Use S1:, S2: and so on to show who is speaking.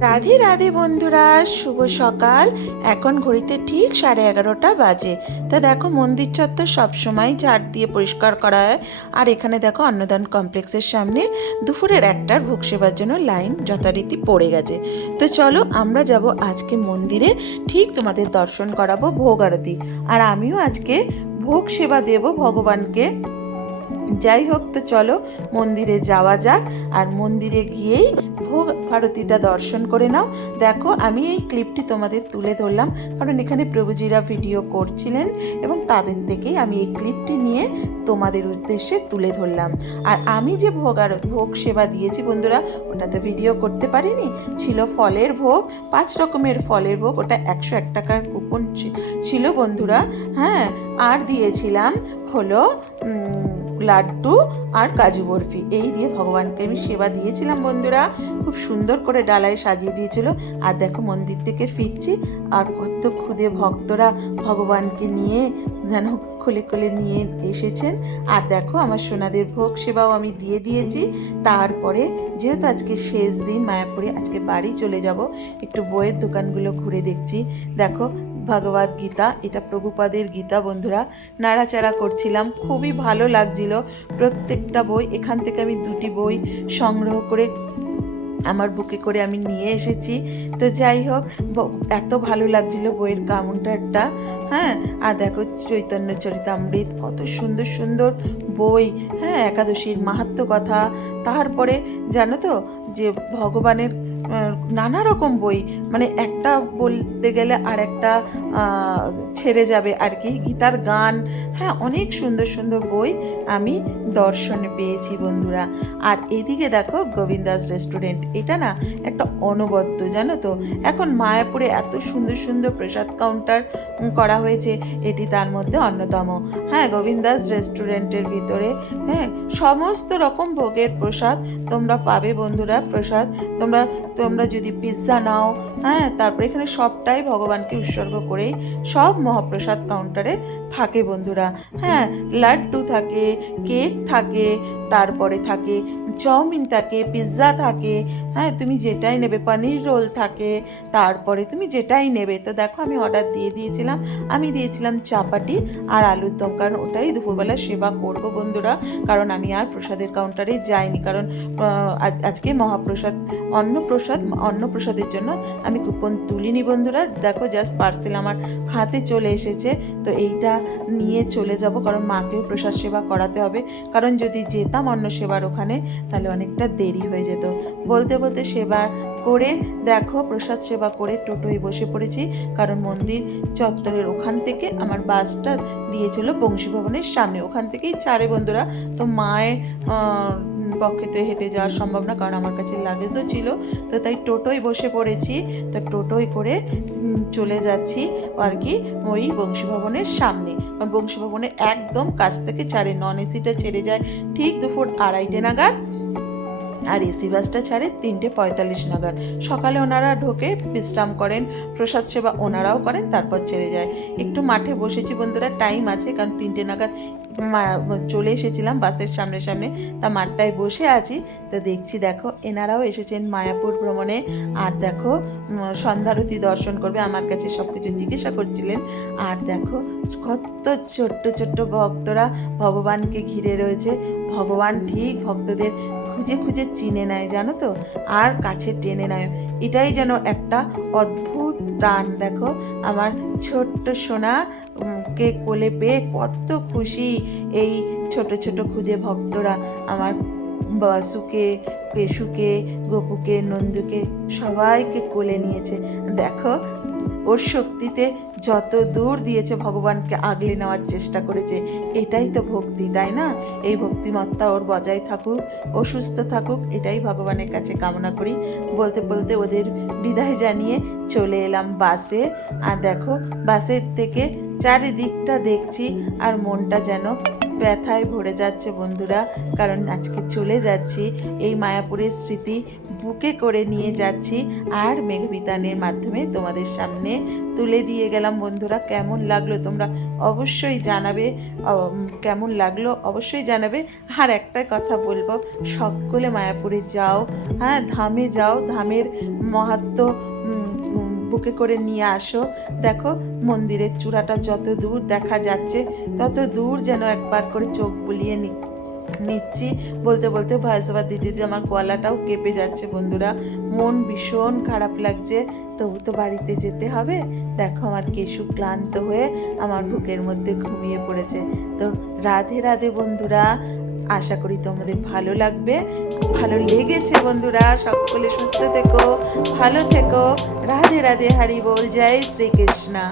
S1: রাধে রাধে বন্ধুরা, শুভ সকাল। এখন ঘড়িতে ঠিক সাড়ে এগারোটা বাজে। তা দেখো, মন্দির চত্বর সবসময় ঝাড় দিয়ে পরিষ্কার করা হয়। আর এখানে দেখো, অন্নদান কমপ্লেক্সের সামনে দুপুরের একটার ভোগ সেবার জন্য লাইন যথারীতি পড়ে গেছে। তো চলো, আমরা যাব আজকে মন্দিরে। ঠিক তোমাদের দর্শন করাবো ভোগ আরতি। আর আমিও আজকে ভোগ সেবা দেব ভগবানকে। যাই হোক তো চলো, মন্দিরে যাওয়া যাক। আর মন্দিরে গিয়েই ভোগ আরতিটা দর্শন করে নাও। দেখো, আমি এই ক্লিপটি তোমাদের তুলে ধরলাম, কারণ এখানে প্রভুজিরা ভিডিও করছিলেন এবং তাদের থেকেই আমি এই ক্লিপটি নিয়ে তোমাদের উদ্দেশ্যে তুলে ধরলাম। আর আমি যে ভোগ আর, ভোগ সেবা দিয়েছি বন্ধুরা, ওটা তো ভিডিও করতে পারিনি, ছিল ফলের ভোগ, পাঁচ রকমের ফলের ভোগ, ওটা একশো এক টাকার কুপন ছিল বন্ধুরা হ্যাঁ আর দিয়েছিলাম হলো লাড্ডু আর কাজু বরফি। এই দিয়ে ভগবানকে আমি সেবা দিয়েছিলাম, বন্ধুরা। খুব সুন্দর করে ডালায় সাজিয়ে দিয়েছিল। আর দেখো মন্দির থেকে ফিরছি। আর কত খুদে ভক্তরা ভগবানকে নিয়ে যেন খুলে খুলে নিয়ে এসেছেন। আর দেখো আমার সোনাদের ভোগ সেবাও আমি দিয়ে দিয়েছি। তারপরে যেহেতু আজকে শেষ দিন, মায়াপুরে আজকে বাড়ি চলে যাব। একটু বইয়ের দোকানগুলো ঘুরে দেখছি। দেখো ভগবদ গীতা, এটা প্রভুপাদের গীতা বন্ধুরা, নাড়াচাড়া করছিলাম, খুবই ভালো লাগছিল। প্রত্যেকটা বই, এখান থেকে আমি দুটি বই সংগ্রহ করে আমার বুকে করে আমি নিয়ে এসেছি। তো যাই হোক এত ভালো লাগছিল বইয়ের কাউন্টারটা হ্যাঁ? আর দেখো চৈতন্য চরিতামৃত, কত সুন্দর সুন্দর বই হ্যাঁ? একাদশীর মাহাত্ম কথা, তারপরে জানো তো, যে ভগবানের নানা রকম বই। মানে একটা বলতে গেলে আর একটা ছেড়ে যাবে আর কি। গীতার গান হ্যাঁ অনেক সুন্দর সুন্দর বই আমি দর্শনে পেয়েছি বন্ধুরা। আর এদিকে দেখো গোবিন্দাস রেস্টুরেন্ট। এটা না একটা অনবদ্য, জানো তো? এখন মায়াপুরে এত সুন্দর সুন্দর প্রসাদ কাউন্টার করা হয়েছে, এটি তার মধ্যে অন্যতম। হ্যাঁ গোবিন্দাস রেস্টুরেন্টের ভিতরে হ্যাঁ সমস্ত রকম ভোগের প্রসাদ তোমরা পাবে বন্ধুরা, প্রসাদ। তোমরা তোমরা যদি পিৎজা নাও হ্যাঁ তারপরে এখানে সবটাই ভগবানকে উৎসর্গ করেই সব মহাপ্রসাদ কাউন্টারে থাকে বন্ধুরা। হ্যাঁ লাড্ডু থাকে কেক থাকে, তারপরে থাকে, চাউমিন থাকে পিৎজা থাকে হ্যাঁ তুমি যেটাই নেবে, পনির রোল থাকে, তারপরে তুমি যেটাই নেবে। তো দেখো, আমি অর্ডার দিয়ে দিয়েছিলাম, আমি দিয়েছিলাম চাপাটি আর আলুর দম, কারণ ওটাই দুপুরবেলা সেবা করব বন্ধুরা, কারণ আমি আর প্রসাদের কাউন্টারে যাইনি, কারণ আজ- আজকে মহাপ্রসাদ, অন্নপ্রসাদ অন্নপ্রসাদের জন্য আমি কুপন তুলিনি বন্ধুরা। দেখো জাস্ট পার্সেল আমার হাতে চলে এসেছে। তো এইটা নিয়ে চলে যাব, কারণ মাকেও প্রসাদ সেবা করাতে হবে। কারণ যদি যেতাম অন্ন সেবার ওখানে, তাহলে অনেকটা দেরি হয়ে যেত। বলতে বলতে সেবা করে, দেখো, প্রসাদ সেবা করে টোটোয় বসে পড়েছি। কারণ মন্দির চত্বরের ওখান থেকে আমার বাসটা দিয়েছিল বংশী ভবনের সামনে। ওখান থেকেই চারে বন্ধুরা। তো মায়ের পক্ষে তো হেঁটে যাওয়া সম্ভব না, কারণ আমার কাছে লাগেজও ছিল। তো তাই টোটোয় বসে পড়েছি। তো টোটোয় করে চলে যাচ্ছি আর কি ওই বংশীভবনের সামনে। কারণ বংশীভবনের একদম কাছ থেকে ছাড়ে নন এসিটা ছেড়ে যায় ঠিক দুপুর আড়াইটে নাগাদ। আর এসি বাসটা ছাড়ে তিনটে পঁয়তাল্লিশ নাগাদ। সকালে ওনারা ঢোকে বিশ্রাম করেন, প্রসাদ সেবা ওনারাও করেন, তারপর ছেড়ে যায়। একটু মাঠে বসেছি বন্ধুরা টাইম আছে, কারণ তিনটে নাগাদ চলে এসেছিলাম বাসের সামনে সামনে, তা মাঠটায় বসে আছি। তো দেখছি দেখো, এনারাও এসেছেন মায়াপুর ভ্রমণে। আর দেখো সন্ধ্যারতি দর্শন করবে, আমার কাছে সব কিছু জিজ্ঞাসা করছিলেন। আর দেখো, কত ছোট্ট ছোট্ট ভক্তরা ভগবানকে ঘিরে রয়েছে। ভগবান ঠিক ভক্তদের খুঁজে খুঁজে চিনে নেয়, জানো তো? আর কাছে টেনে নেয়। এটাই যেন একটা অদ্ভুত টান দেখো? আমার ছোট্ট সোনা কে কোলে পেয়ে কত খুশি এই ছোট ছোট খুদে ভক্তরা। আমার বাসুকে, কেশুকে, গপুকে, নন্দুকে সবাইকে কোলে নিয়েছে। দেখো ওর শক্তিতে যত দূর দিয়েছে ভগবানকে আগলে নেওয়ার চেষ্টা করেছে, এটাই তো ভক্তি, তাই না? এই ভক্তিমত্তা ওর বজায় থাকুক, ও সুস্থ থাকুক, এটাই ভগবানের কাছে কামনা করি। বলতে বলতে ওদের বিদায় জানিয়ে চলে এলাম বাসে। আর দেখো, বাসের থেকে চারিদিকটা দেখছি, আর মনটা যেন ব্যথায় ভরে যাচ্ছে বন্ধুরা, কারণ আজকে চলে যাচ্ছি এই মায়াপুরের স্মৃতি বুকে করে নিয়ে যাচ্ছি আর মেঘবিতানের মাধ্যমে তোমাদের সামনে তুলে দিয়ে গেলাম বন্ধুরা। কেমন লাগল তোমরা অবশ্যই জানাবে কেমন লাগল অবশ্যই জানাবে। আর একটা কথা বলব, সকলে মায়াপুরে যাও হ্যাঁ ধামে যাও, ধামের মাহাত্ম বুকে করে নিয়ে আসো। দেখো, মন্দিরের চূড়াটা যত দূর দেখা যাচ্ছে, তত দূর যেন একবার করে চোখ বুলিয়ে নি, নিচ্ছি। বলতে বলতে ভয়েস ওভার দিতে আমার গলাটাও কেঁপে যাচ্ছে, বন্ধুরা। মন ভীষণ খারাপ লাগছে। তবু তো বাড়িতে যেতে হবে। দেখো, আমার কেশু ক্লান্ত হয়ে আমার বুকের মধ্যে ঘুমিয়ে পড়েছে। তো রাধে রাধে বন্ধুরা আশা করি তোমাদের ভালো লাগবে ভালো লেগেছে বন্ধুরা, সকলে সুস্থ থেকো, ভালো থেকো, রাধে রাধে, হারি বল, জয় শ্রীকৃষ্ণা।